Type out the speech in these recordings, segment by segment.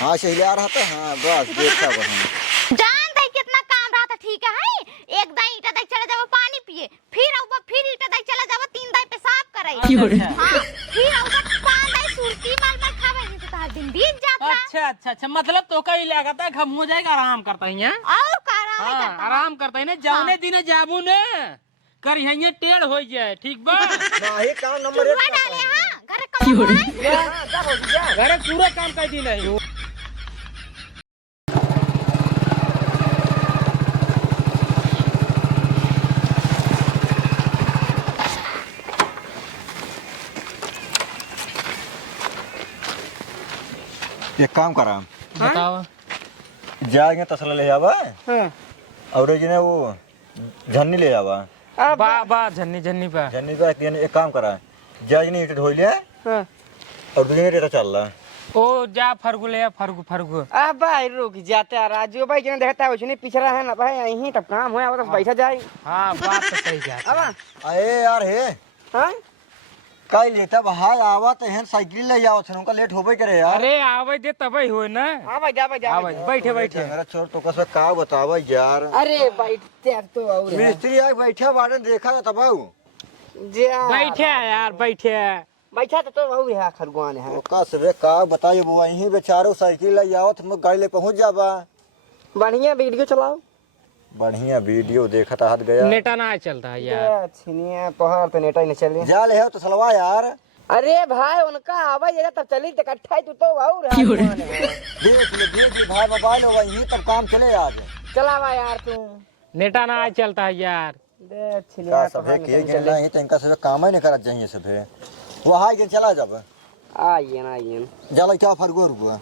हाँ सही आ रहा था। हाँ बस देखा वहाँ जानता है कितना काम रहा था। ठीक है एक दाई ईटा दाई चला जाओ पानी पिए, फिर आऊगा फिर ईटा दाई चला जाओ 3 दाई पेशाब कराई। हां फिर आऊगा 5 दाई सुरती माल माल खावे नहीं तो तार दिन बीत जाता। अच्छा मतलब तो कई लागत है हम हो जाएगा आराम करता ही है और का आराम ही करता आराम करता ही ने जाने दिन जाबू ने कर यहीं टेढ़ हो जाए। ठीक बा नहीं काम नंबर 1 डाले। हां घर कमाई घरे पूरा काम कर दी नहीं। एक काम करा बताओ जाएंगे तसला ले जावा और जी ने वो झन्नी ले जावा। बा झन्नी पे झन्नी पे एक काम करा जाए नहीं ढोई ले और दूसरे रेटा चल रहा ओ जा फरगु ले फरगु आ भाई रुक जाते हैं राजू भाई जने देखता है उसने पिछड़ा है ना भाई यहीं तब काम होया तो बैठा जाए। हां बात तो सही है। अब अरे यार हे हां काई लेता भाई आवा तो हन साइकिल ले जाओ छन उनका लेट होबे करे यार। अरे आवे दे तबे हो ना। हां भाई जा बैठे मेरा छोर तो कसो का बतावा यार। अरे बैठते तो और मिस्त्री आके बैठा बाड़न देखा तब जा बैठे यार बैठा तो और है खरगुआन है ओ कसबे का बताइए बुआ यहीं बेचारो साइकिल ले जाओ तुम गाड़ी ले पहुंच जाबा। बढ़िया वीडियो चलाओ बढ़िया वीडियो देखा था हाथ गया नेटा ना चलता है यार। छिनिया पहाड़ तो नेटा ही नहीं चले जा ले हो तो सलवा यार। अरे भाई उनका आवाज जगह तब चली तो इकट्ठा ही तो और है देख ले भाई मोबाइल होगा यहीं तब काम चले आज। चलावा यार तू नेटा ना चलता है यार। दे छिनिया का सबे के गेला ही तो इनका सबे काम ही नहीं करत चाहिए सबे वो हाय के चला जब आइए जाला क्या फरगो रुआ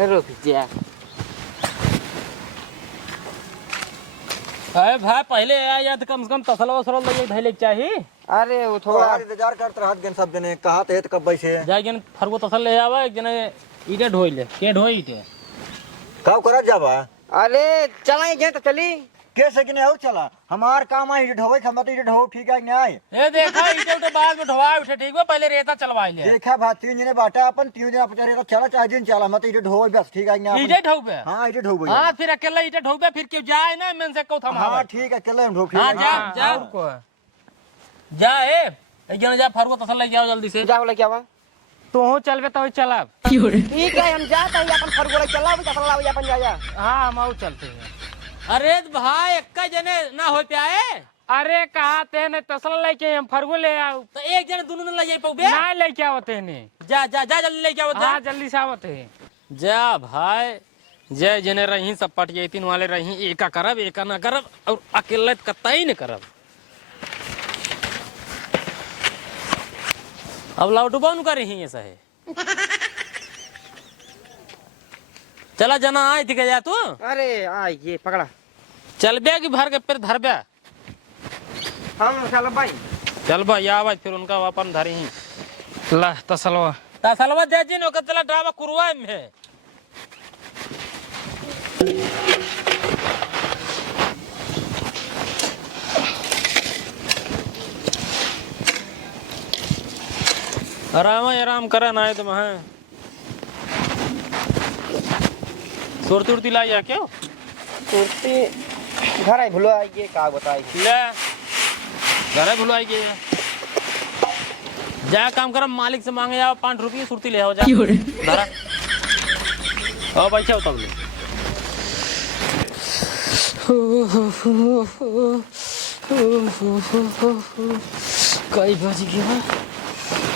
रुक जा। अरे भाई पहले आया तो कम से कम तसला वसला लगे धैले चाहिए। अरे वो थोड़ा इंतजार करते रहत गन सब जने कहा थे कब बैसे जाए जन फरगो तसल ले आवा एक जने ईटे ढोई ले के ढोई ईटे का करत जाबा। अरे चला गए तो चली कैसे कि नहीं चला हमार काम आई ढोवे हम तो ढो ठीक है नहीं ए देखा ईटे उटे बाद में ढोवा उठे ठीक बा पहले रेता चलवाई ले। देखा भाई 3 जने बाटा अपन 3 जने पचारे तो चला चाहे दिन चला मत ढो बस ठीक है नहीं ईटे ढोबे। हां ढो भैया हां फिर अकेला ईटे ढोबे फिर क्यों जाए ना मन से को थमा। हां ठीक है चले हम ढो हां ठीक जा जा को जा एक जने जा फरगो तसल ले जाओ जल्दी से। जा बोला क्या हुआ तू चलबे तो चलब। ठीक है हम जाते हैं अपन फरगोला चलाओ चला अपन जा। हां हम आउ चलते हैं। अरे भाई एक जने ना हो पाए। अरे कहा ते ने तसला लेके हम फरगो ले आओ तो एक जने दोनों ने ले जाई पबे ना लेके आवते ने। जा जा जा जल्दी लेके आवत। हां जल्दी से आवत है। जा भाई जय जने रही सब पटिए 3 वाले रही एका करब एका ना करब और अकेले कतई न करब। अब लाउडबा नु करे ही ऐसा है। चला जना आए थी जा तू। अरे ये पकड़ा चल बे कि भर के फिर धर बे। हम चल भाई चल भाई आवाज फिर उनका अपन धरी ही ला तसलवा दे जी नो कतला ड्रामा कुरवा में आराम करा ना है तुम है सुरती उड़ती लाई है क्यों कुर्ती घर आई भूलो आई का बताएगी ले घर भुलवाई के जा काम कर मालिक से मांगे जाओ 5 रुपये सुरती ले आओ जा धरा आओ भाई क्या तब कई बज गया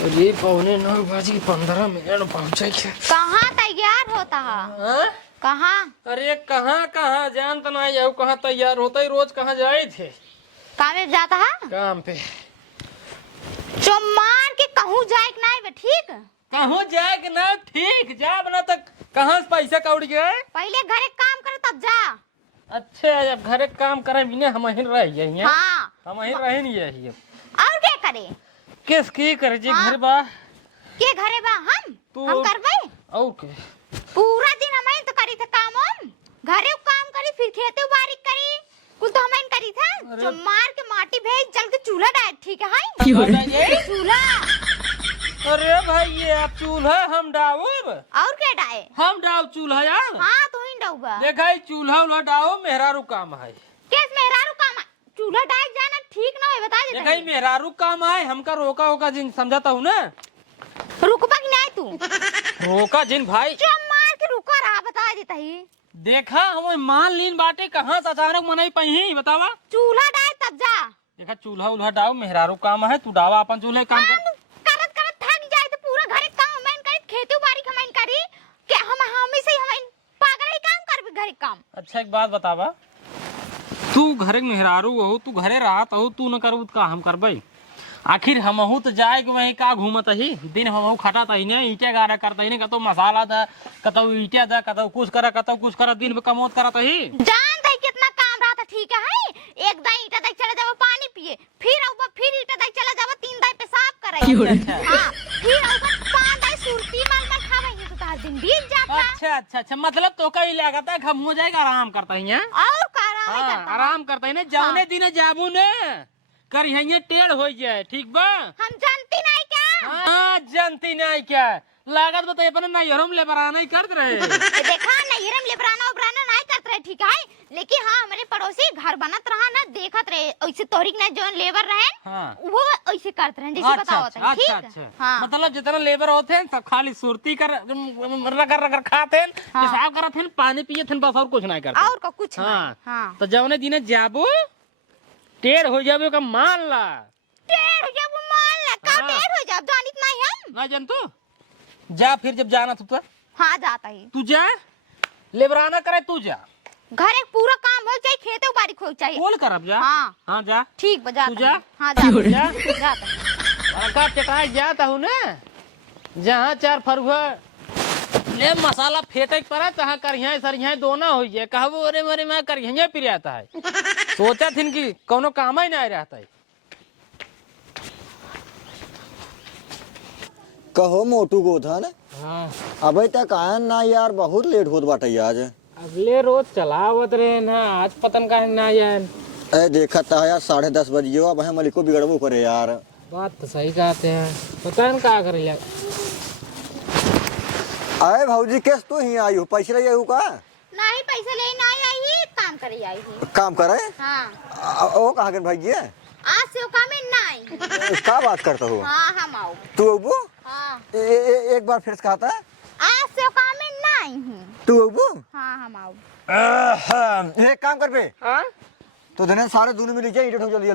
अरे 9:15 पहुंचे कहाँ तैयार होता है कहाँ। अरे कहाँ जान तो नहीं जाओ कहाँ तैयार होता ही रोज कहाँ जाए थे काम में जाता है काम पे चुम्मान के कहूँ जाए कि नहीं बे ठीक कहूँ जाए कि ना ठीक जा बना तक कहाँ से पैसा कौड़ी गए पहले घरे काम करे तब जा। अच्छा जब घरे काम करे बिना हम ही रह हाँ हम ही रह नहीं यही और क्या करे किस की करे जी हाँ। घर बा के घरे बा हम करबे और के पूरा दिन हम तो करी थे काम घरे काम करी फिर खेते बारी करी कुल तो हम करी था जो मार के माटी भेज जल के चूल्हा डाल ठीक है चूल्हा अरे भाई ये आप चूल्हा हम डाउब और क्या डाए? हम डाउ चूल्हा यार। हाँ तू ही डाउबा। देखा ही चूल्हा उल्हा डाओ मेहरारू काम है। केस मेहरारू काम है? चूल्हा डाए जाना ठीक ना है बता दे। देखा ही मेहरारू काम है हमका रोका होका जिन समझाता हूँ ना। रुकबा कि नहीं तू? रोका जिन भाई चुप मार के रुका रहा बता देता ही। देखा हम मान लीन बाटे कहाँ से अचानक मनाई पही बतावा। चूल्हा डाए तब जा। देखा चूल्हा उल्हा डाओ मेहरारू काम है तू डावा अपन चूल्हे काम कर। करत करत थक जाए तो पूरा घरे काम मैन करी खेती बाड़ी कमाइन करी के हम से हम पागल ही काम कर घरे काम। अच्छा एक बात बतावा तू घरे मेहरारू हो तू घरे रात हो तू न करबू का हम करबई। आखिर हमहू तो जाए के वही का घूमत ही दिन हमहू खटा तही ने ईटे गारा करता ही ने कतो मसाला दा कतो ईटे दा कतो कुछ करा दिन में कमौत करत ही। जान दे कितना काम रहा था ठीक है। एक दाई ईटा दे चले जाओ पानी पिए फिर ऊपर फिर ईटा दे चले जाओ तीन दाई पेशाब करे। हां फिर ऊपर पांच दाई सुरती मार खावे तो तार दिन बीत जाता। अच्छा मतलब तो कई लागत है हम हो जाएगा आराम करता ही है। और का आराम करता आराम करता ही ने जाने दिन जाबू ने कर यहीं टेढ़ हो जाए ठीक बा। हम जानती नहीं क्या? हां जानती नहीं क्या लागत बताइए अपन नैहरम ले बराना ही करत रहे। देखा नैहरम ले बराना उबराना नहीं करत रहे ठीक है। लेकिन हाँ हमारे पड़ोसी घर बनत रहा ना देखत रहे ऐसे तोहरी ना जो लेबर रहे हाँ। वो ऐसे करत रहे जैसे बताओ अच्छा, ठीक। अच्छा। हाँ। मतलब जितना लेबर होते हैं सब खाली सुरती कर रगड़ खाते हैं पेशाब करते हैं पानी पिए थे बस और कुछ नहीं करते। और का कुछ नहीं। हाँ। तो जवने दिने जाबो टेढ़ हो जाबो का मान ला। टेढ़ जब मान ला का टेढ़ हो जाब जानित नहीं हम। ना जान तू जा फिर जब जाना तू तो हाँ जाता ही तू जा लेबराना करे तू जा घर एक पूरा काम हो चाहिए खेते बाड़ी खोल चाहिए बोल कर अब जा। हाँ हाँ जा ठीक बजा तू जा। हाँ जाता का टेकाई जाता हूँ ना जहाँ चार फरुआ ले मसाला फेटे पड़ा तहाँ करिया सरिया दोना हो जाए कहबो अरे मरे मैं करिया पिर आता है। सोचा थिन कि कोनो काम ही नहीं रहता है। कहो मोटू गोधन हाँ अबे तक आया ना यार बहुत लेट होत बाटे आज। अब ले रोज चलावत रहे ना आज पतन का ना यार। ए देखा था यार 10:30 बजियो अब है मलिको बिगड़बो करे यार। बात तो सही कहते हैं पता है का करे यार। आए भौजी कैस तू ही आई हो पैसे ले आई का? नहीं पैसा ले नहीं आई काम करे आई ही। काम करे? हाँ। ओ कहाँ गए भाई आज से काम में नहीं। क्या बात करता हो? हाँ हम आओ। तू अबू? हाँ। एक बार फिर से कहा था? आज से काम में नहीं हूँ। तू अबू? हाँ हम आओ। एक काम कर बे। हाँ तो धने सारे दूनी में लीजिए ईटे ठोक जल्दी जा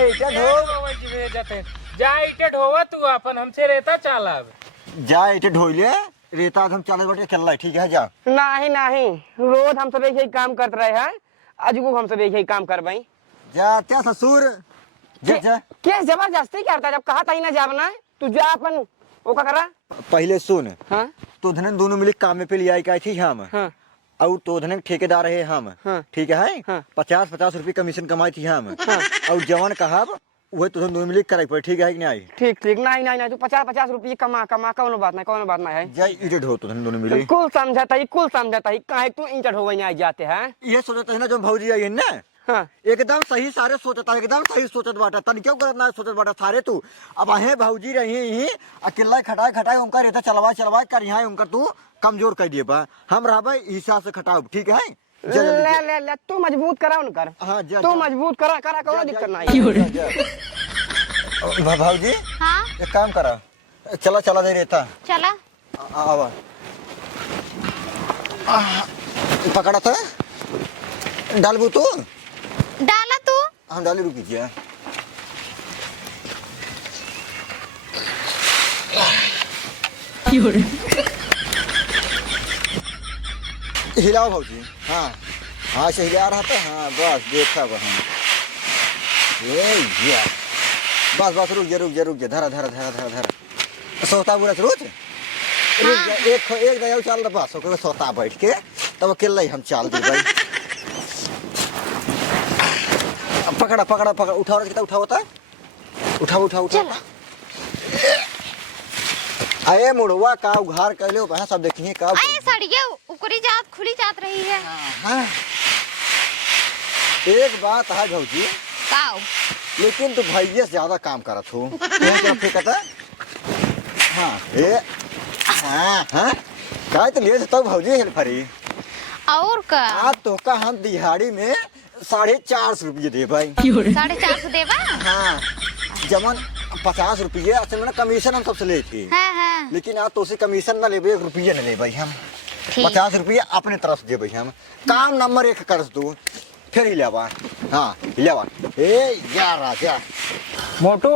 ईटे ठोक। जा ईटे ढोवा तू अपन हमसे रहता चाल अब जा ईटे ढोई ले रेता हम चाले बटे खेल रहा ठीक है जा। नहीं रोज हम सब यही काम करते रहे हैं आज को हम सब यही काम कर भाई। जा क्या ससुर जा जा क्या जबरदस्ती करता जब कहा था ही ना जाना तू जा अपन वो क्या करा। पहले सुन। हाँ तो धने दोनों मिले काम में पे ले आई का थी हम। हाँ और तो धने ठेकेदार है हम। हाँ। ठीक है हाँ। 50-50 रुपये कमीशन कमाई थी हम। और जवान कहा वही तो दोनों मिले करे पड़े ठीक है कि नहीं? ठीक नहीं तू 50-50 रुपये कमा कौन बात नहीं है। जा ईटे ढो तो दोनों मिले कुल समझाता ही काहे तू इंटर हो नहीं जाते हैं। ये सोचता है ना जो भौजी आई है ना हाँ एकदम सही सारे सोचता एकदम सही सोचत बाटा तन क्यों करत ना सोचत बाटा सारे तू अब आहे भौजी रही ही अकेला खटाए उनका रहता चलवा कर यहाँ उनका तू कमजोर कर दिए बा हम रहबे हिसाब से खटाओ ठीक है। ले तू मजबूत करा उनकर। हाँ जा तू मजबूत करा कोई दिक्कत नहीं। भौजी हाँ एक काम करा चला दे रहता चला आवा पकड़ा था डालबू तू डाला तू। हम डाली रुकी क्या हिलाओ भौजी। हाँ हाँ से हिला रहा था। हाँ बस देखा बस ये बस रुक जा धरा सोता बुरा रुक जा एक दया चाल बस सोता बैठ के तब अकेला हम चाल दी भाई। पकड़ा उठा होता उठा अरे मुड़वा का उघार कैले वहां सब देखिए का अरे सड़िए उकरी जात खुली जात रही है। हाँ। एक बात है भौजी काऊ लेकिन तू भैया से ज्यादा काम करत हो। यहाँ क्या फेंकत है? हाँ ए हाँ काय तो लिए तो भौजी हेल्परी। और का आज तो का हम दिहाड़ी में 450 रुपये दे भाई। 450 देबा? हाँ जमन 50 रुपये असल में कमीशन हम सबसे ले थे। हाँ। लेकिन आज तो उसे कमीशन ना ले 1 रुपया न ले भाई हम। ठीक। 50 रुपये अपने तरफ से दे भाई हम। काम नंबर 1 कर दो फिर ही लेवा। हाँ लेवा ए यार राजा मोटू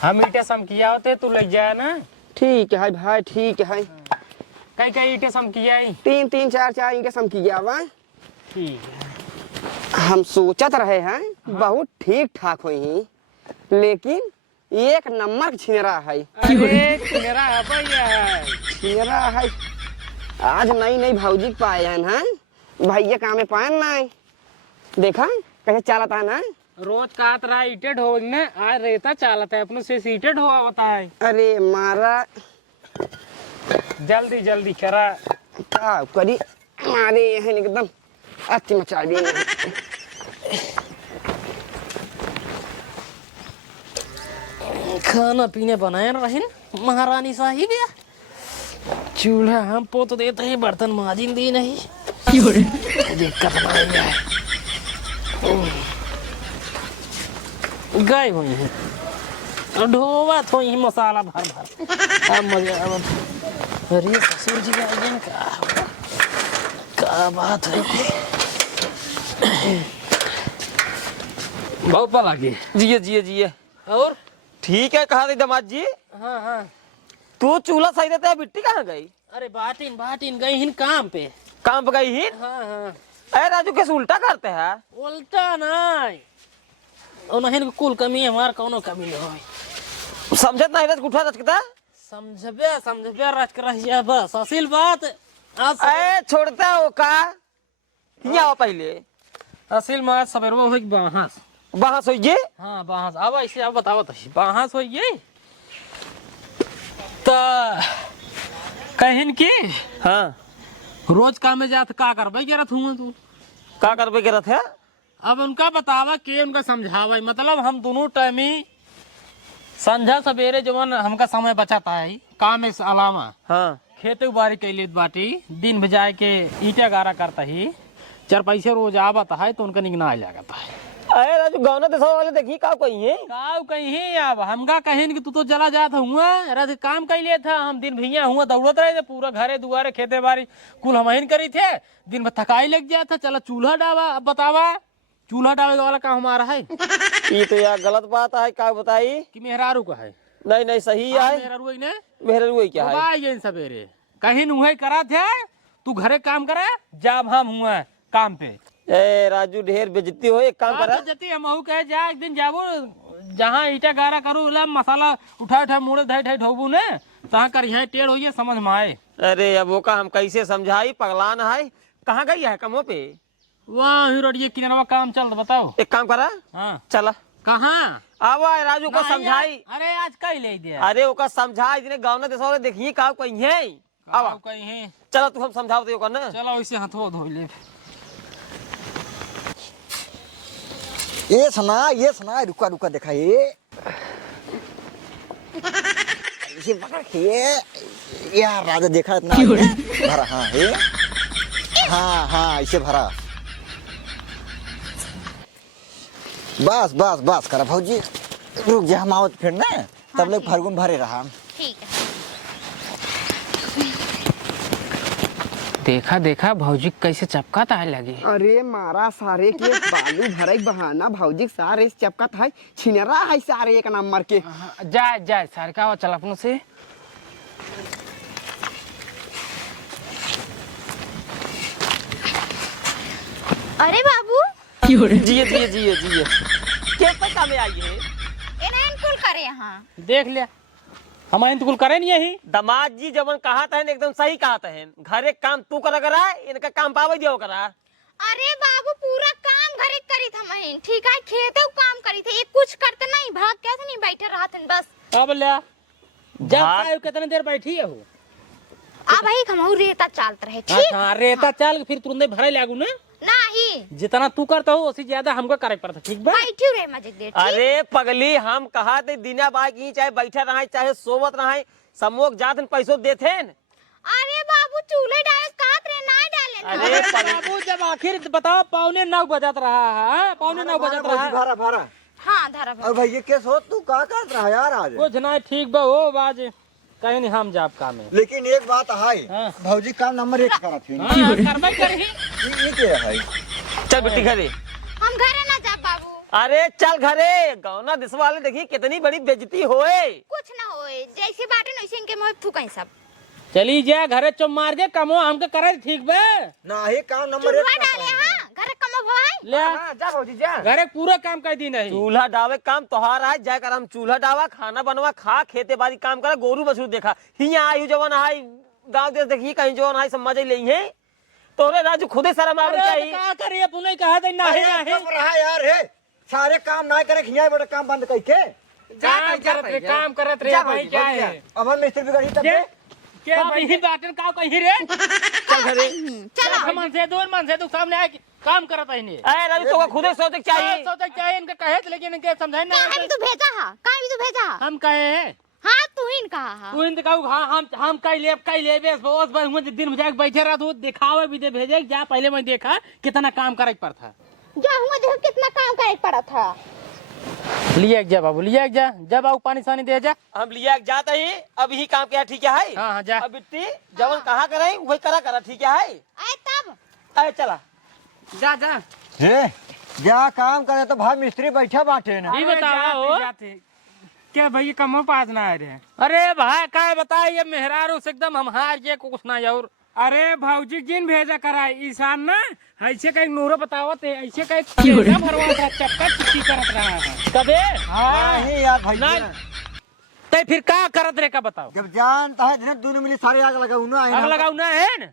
हम ईटे सम किया होते तू लग जाए ना। ठीक है भाई ठीक है। कई कई ईटे सम किया ही। 3 4 इनके सम की गया बा। ठीक है। हम सोचत रहे हैं बहुत ठीक ठाक हुई ही, लेकिन 1 नंबर के छिनरा है। अरे मेरा भैया छिनरा है। आज नई भौजी के पाए हैं भैया काम में पाए नहीं। देखा कैसे चलता है ना। रोज कात रहा ईटे ढो ने आज रेता चालता है अपने से ईटे ढोआ होता है। अरे मारा जल्दी जल्दी करा। क्या करी मारे यहाँ एकदम अच्छी मचा दी। खाना पीने बनाए रहिन महारानी साहिब या चूल्हा हम पोत देते हैं बर्तन माजिन दी नहीं। दिक्कत नहीं है। गए हुई हैं ढोवा थो ही मसाला भर अब मजा अब। अरे ससुर जी आ गए क्या बात है। बहुत पा लगी। जिये और ठीक है कहा दामाद जी। हाँ तू चूल्हा सही देता है बिट्टी कहाँ गई? अरे बाटिन गई हिन काम पे। काम पे गई ही? हाँ अरे राजू कैसे उल्टा करते हैं? उल्टा नहीं उन्हें कुल कमी हमार कोनो कमी नहीं होई। समझत नहीं रच गुठा रचकता समझबे रच कर रहिया बस असल बात। अरे छोड़ता हो का किया हो पहले असल बात सवेरवा हो बाहस वहां सोइए। हाँ बाहस अब ऐसे अब बताओ तो बाहस होइए तो कहिन की हाँ रोज काम में जात का करबे करत हुआ तू का करबे करत है? अब उनका बतावा के उनका समझावा मतलब हम दोनों टाइम ही संझा सवेरे जवन हमका समय बचाता है काम इस अलावा। हाँ खेती बाड़ी कैलित बाटी दिन भेजाए के ईटा गारा करता ही 4 पैसे रोज आवता है तो उनका निगना आ जाता है। अरे राजू गाँव देशा वाले देखी का कोई है काव कहीं अब हमका कहीं कि तू तो चला जाता हुआ रथ काम कैलिए था हम दिन भैया हुआ दौड़त रहे थे पूरा घरे दुआरे खेते बाड़ी कुल हम करी थे दिन में थकाई लग गया था। चला चूल्हा डावा अब बतावा चूल्हा डाले वाला काम हमारा है। ये तो यार गलत बात है का बताई कि मेहरारू का है? नहीं सही है मेहरारू ही ने मेहरारू क्या है ये सवेरे कहीं उहे करा थे तू घरे काम करे जब हम हुआ काम पे। ए राजू ढेर बेइज्जती हो एक काम करा जती हम कहे जा एक दिन जाबो जहाँ ईटा गारा करू ला मसाला उठा मोड़े धै ढोबू ने तहाँ कर यहाँ टेढ़ होइए समझ में आए। अरे अब वो का हम कैसे समझाई पगलान है कहाँ गई है कमो पे? वहाँ रोडिये किनारा काम चल बताओ। एक काम करा हाँ चला कहाँ अब राजू को समझाई। अरे आज कई ले दिया अरे ओका समझाई जिन्हें गाँव ने देशा देखिए का कहीं है अब कहीं चलो तू हम समझाओ तो ना चलो इसे हाथों धो ले। ये सुना रुका देखा ये यार राजा देखा इतना भरा। हाँ ये हाँ इसे भरा बस करा भौजी रुक जा हम आवत फिर ना तब लोग फरगुन भरे रहा। ठीक है। देखा भौजी कैसे चपकाता है लगी। अरे मारा सारे के बालू भरे बहाना भौजी सारे चपकत है छिनरा है सारे 1 नंबर के। जाए सारे का चल अपनों से। अरे बाबू जिये के पता में आई है इन्हें कुल करे यहाँ देख लिया हम इंतकुल करे नहीं यही। दामाद जी जब कहा था एकदम सही कहा था घरे काम तू करा इनका काम पावे दियो करा। अरे बाबू पूरा काम घरे करी था मैं ठीक है खेते काम करी थे ये कुछ करते नहीं भाग कैसे नहीं बैठे रहा थे बस। अब लिया जब कितने देर बैठी है हो आ भाई हम रेता चालत रहे ठीक। हाँ रेता चाल फिर तुरंत भरे लागू ना नहीं नहीं जितना तू करता हो उसी ज्यादा हमको करे पड़ता, ठीक बा? बैठी रहे मजे देर ठीक? अरे पगली, हम कहा थे दिना बाई की चाहे बैठा रहा चाहे सोवत रहा समोक जात पैसों देते। अरे बाबू चूल्हे डाले काट रहे ना डाले ना। अरे बाबू जब आखिर बताओ 8:45 बजत रहा है, 8:45 बजत रहा है। भारा भारा हाँ धारा और भाई ये केस हो तू का कर रहा यार आज। कुछ ना, ठीक बा हो बाज कहीं नहीं हम जाब काम में। लेकिन एक बात है हाँ। भौजी काम नंबर 1 करा थी हाँ, करबे करही। ये क्या है? चल बेटी घरे। हम घरे ना जा बाबू। अरे चल घरे, गौना दिस वाले देखी कितनी बड़ी बेइज्जती होए। कुछ ना होए, जैसे बाटे वैसे इनके मुंह थू कहीं सब। चली जा घरे चुप मार के कमो हमके करे ठीक बे। ना ही काम नंबर 1 चूल्हा डाले हाँ घरे कमो भाई। ले जा भौजी जा। घरे पूरा काम कर दी नहीं। चूल्हा डावे काम तोहार है, जाकर हम चूल्हा डावा खाना बनवा खा खेते बाड़ी काम करा गोरू बछरू देखा हिया आई जवन आई गांव देश देखी कहीं जवन आई समझ ले है तोरे राजू खुदे शर्म आवे अरे चाहिए। का करिए तूने कहा था ना है ना चुप रहा यार है सारे काम ना करे खिया बड़ा काम बंद करके काम करत रे भाई क्या है? अब हम मिस्त्री बिगड़ी तब क्या भाई बाटन का कहीं रे? चल घरे। चलो मन से तू सामने आके काम करत है नहीं। अरे राजू तो खुदे सोचे चाहिए। सोचा चाहिए इनके कहे थे, लेकिन इनके समझाए ना। कहाँ भी तू भेजा हा? कहाँ भी तू भेजा हा? हम कहे हैं हाँ तू ही कहा हा? तू इनके कहू हाँ हम कई ले बस बस मुझे दिन में जाके बैठे रहा तू दिखावे भी दे भेजे जा। पहले मैं देखा कितना काम करे पर था। जा हुआ देखो कितना काम करे पड़ा था। लिया जा बाबू लिया जा, जब आओ पानी सानी दे जा। हम लिया जाता ही अब ही काम किया ठीक है। हाँ जा। अब बिट्टी जवन कहा करे वही करा ठीक है। आए तब अरे चला जा जा हे क्या काम करे तो भाई मिस्त्री बैठा बाटे ना। ये बताओ क्या भाई कमो पास ना आ रहे? अरे भाई क्या बताए ये मेहरारू से एकदम हम हार जे कुछ ना और। अरे भाऊजी जिन भेजा करा ईशान ना ऐसे कहीं नूरो बतावत है ऐसे कहीं भरवा था चक्कर चिट्ठी करत रहा है कबे। नहीं यार भाई ते फिर का करत रे का बताओ। जब जानता है दिन दोनों मिली सारे आग लगाऊ ना आग लगाऊ ना है न?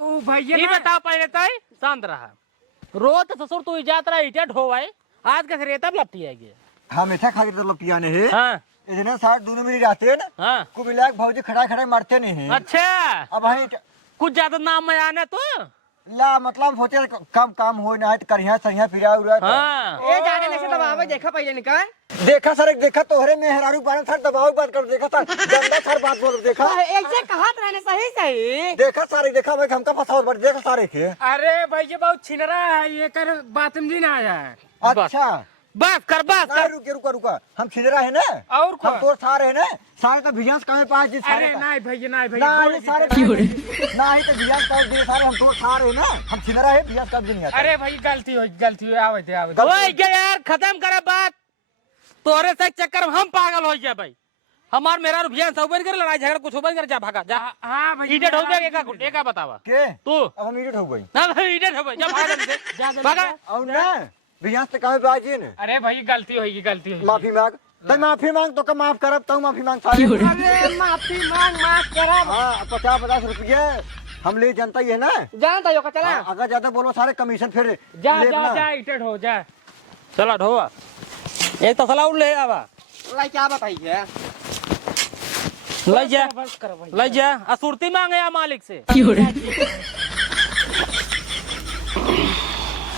ओ भैया ये बताओ पहले तय शांत रहा। रोज ससुर तू इजात रहा इटे ढोवाई आज का रेता लपटी आएगी। हम ऐसा खा के तो पियाने है हाँ इतने सारे दोनों मिली रहते हैं ना हाँ को मिला भौजी खड़ा मारते नहीं है। अच्छा अब भाई कुछ ज्यादा नाम में आने तो ला मतलब सोचे कम काम हो ना है तो करिया सरिया फिरा उरा हाँ ए जाने से दबावे देखा पहले निकाल। देखा सर देखा तोहरे मेहरारू बारे सर दबाव बात कर देखा सर गंदा सर बात बोल देखा एक से कहा रहने सही सही। देखा सारे देखा भाई हमका फसावत बड़ देखा सारे के। अरे भाई ये बहुत छिनरा है ये कर बात में ना आया है। अच्छा बस कर रुका हम छिदरा है ना और हम तो सारे है ना सारे तो भियास कहाँ पास जी सारे नहीं भैया नहीं ना सारे ना ही तो भियास कब दे सारे हम तो सारे है ना हम छिदरा है भियास कब दिन आता। अरे भाई गलती हुई आवे यार खत्म करे बात तोरे से चक्कर में हम पागल हो गया भाई। हमार मेरा रुपया सब कर लड़ाई झगड़ा कुछ बंद कर जा भागा जा। हाँ भाई इडियट हो गया एका बतावा के तू अब हम इडियट हो गई ना भाई इडियट हो गई जा भागा जल्दी से भागा और ना भियास तो कहाँ पास जी ने। अरे भाई गलती होगी माफी मांग तो माफी मांग तो कब माफ करब तो माफी मांग सारे। अरे माफी माफ करब। हाँ 50-50 रुपये हम ले जनता ही है ना जानता हो चला। अगर ज्यादा बोलो सारे कमीशन फिर जा इडियट हो जा चला ढोवा एक तो सलाह ले आवा लाई क्या बताइए ले जा असुरती मांगे या मालिक से।